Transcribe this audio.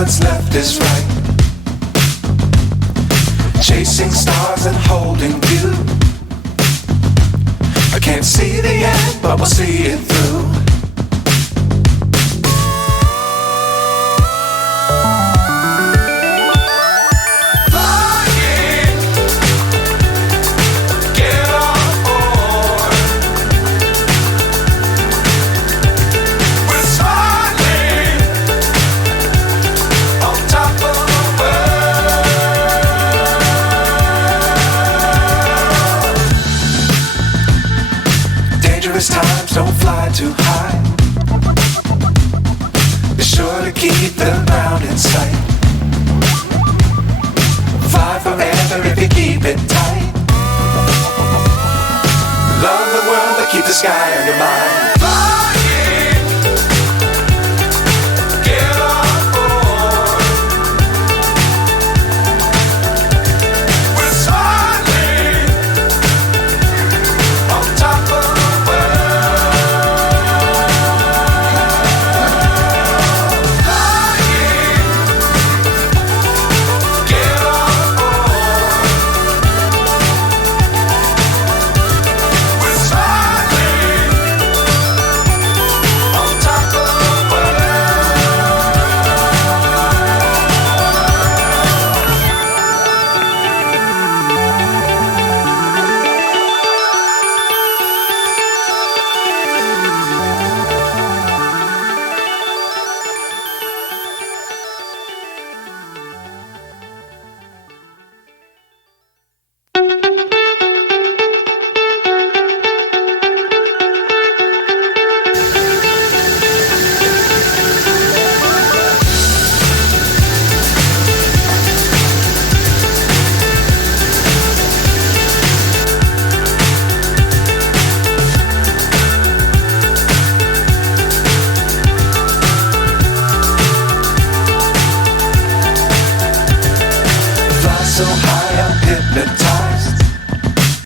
what's left is right. Chasing stars and holding you. I can't see the end, but we'll see it through. Times don't fly too high. Be sure to keep the ground in sight. Fly forever if you keep it tight. Love the world but keep the sky on your mind.